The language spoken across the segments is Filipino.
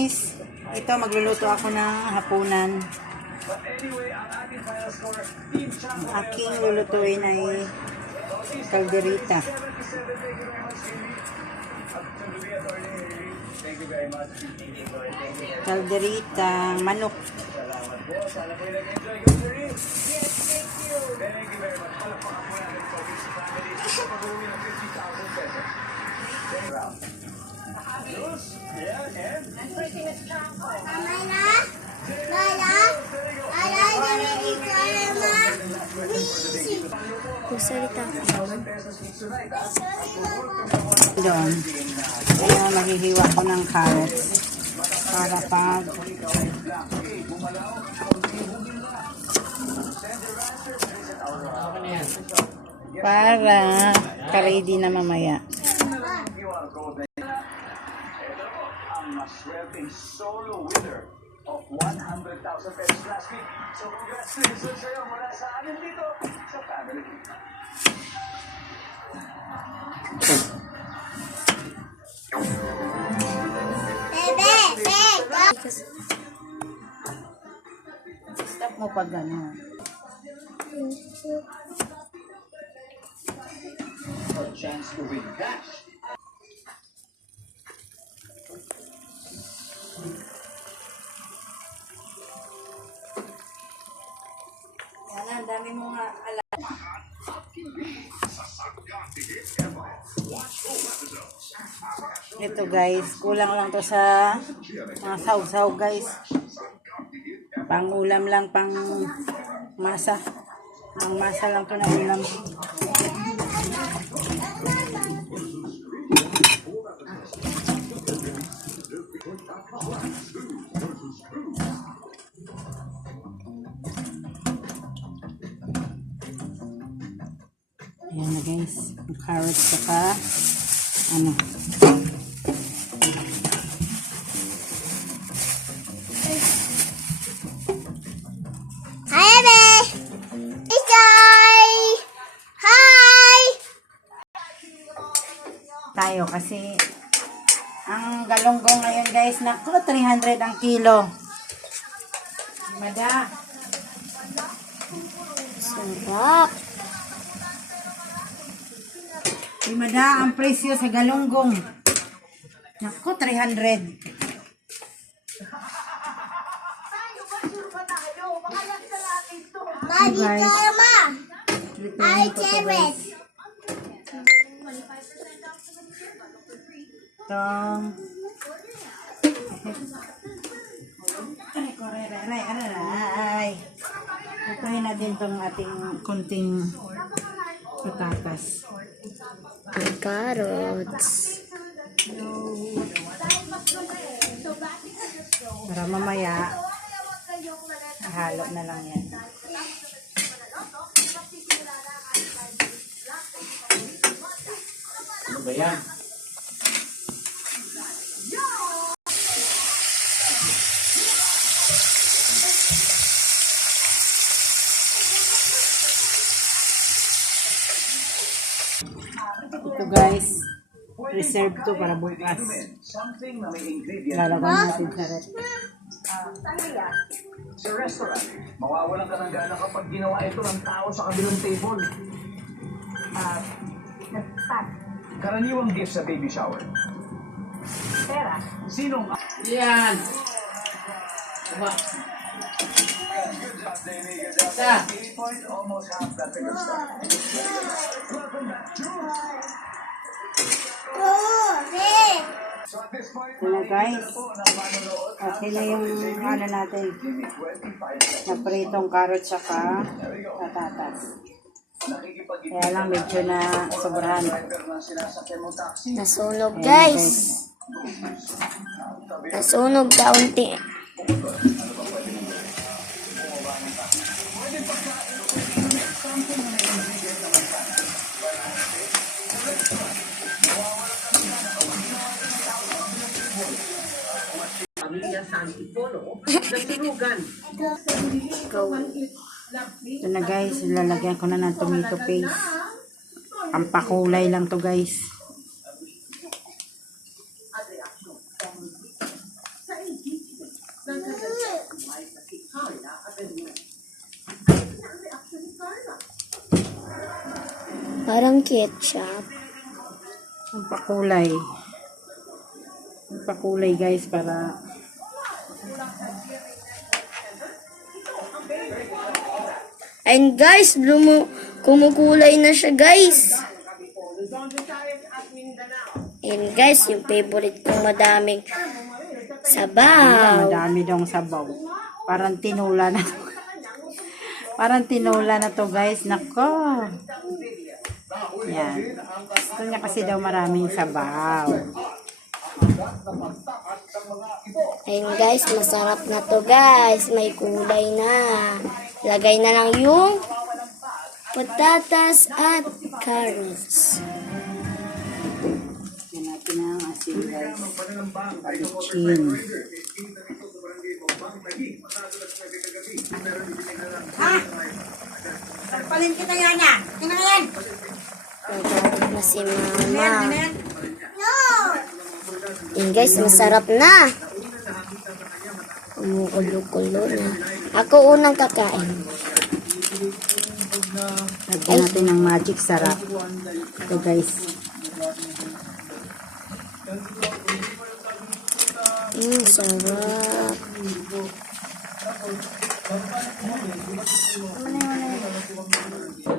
guys, ito magluluto ako ng hapunan. Ang aking lulutuin ay kalderita. Kalderita, manok. Doon. Kaya maghihiwa ko ng carrots para ka-ready na mamaya. Maswerteng solo winner of 100,000 pesos last week. So congratulations sa'yo mula sa amin dito sa family. Stop mo pag gano'n. A chance to win cash. Yan, dami mo nga alam. Ito guys, kulang lang to sa mga saw-saw guys. Pang-ulam lang, pang masa. Ang masa lang to na ulam. Ayan na guys, ang carrots saka ano. Hi, Ebe! Hi! Tayo kasi ang galunggong ngayon guys, naku, 300 ang kilo. Mada. Sarap! Mada ang presyo sa galunggong. Naku, 300. Ma, dito naman! Ay, Chebet! Itong aray. Tutuhin natin itong ating kunting patatas. Carrots. Para mamaya halo na lang yan. Ano ba yan? Ito guys, reserve to para bukas. Something na may ingredient. Lalagyan natin sa rep. Sa restaurant, mawawalan ka ng gana kapag ginawa ito ng tao sa kabilang table. Karaniwang gift sa baby shower. Pera. Sinong... Yan! Diba? Sa? Almost half that figure stuff. Welcome back, Jules. So at this point, Yan guys. Okay na yung ano natin. Na pritong carrot saka patatas. Kaya lang medyo na sobrahan. Nasunog, guys. Nasunog kaunti. Pamilya Santipolo nasunugan. Ito na guys, lalagyan ko na ng tomato paste. Pampakulay lang to guys. Parang ketchup. Ang pakulay. Ang pakulay guys para And guys, kumukulay na siya guys. And guys, yung favorite kong madaming sabaw. madami dong sabaw. Parang tinula na to. Parang tinula na to guys. Nako. Yan. Gusto niya kasi daw maraming sabaw. Ayun guys, masarap na to guys. May kulay na. Lagay na lang yung patatas at carrots. Yan natin ang asin guys. Alichin. Palin kita yan yan. Tingnan mo yan. Nagkakot na si mama. Ayun guys, masarap na. Kumukulo-kulo na. Ako unang kakain. Lagyan natin ng magic sarap. Ito guys. Sarap.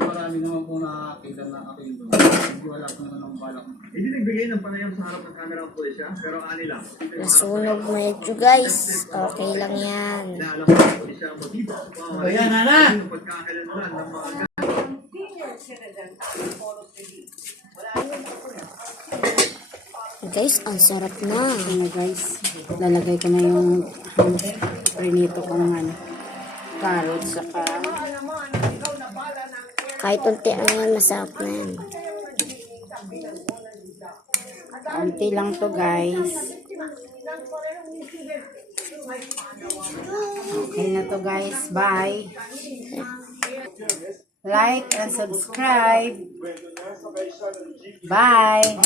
Marami naman po nakakita na ako yung doon. Wala ko naman ng balak. Hindi nagbigay ng panayam sa harap ng camera ang pulisya, pero ani lang. Nasunog medyo guys. Okay lang yan. Naalam ko ang pulisya ang motibo. Ayan, Nana! Pagkakalanlan ng mga Guys, ang sarap na. Ano guys. Lalagay ko na yung prinito kong carrots saka Kahit unti yan, masarap na yan. konti lang to guys. Okay na to guys. Bye. Like and subscribe. Bye.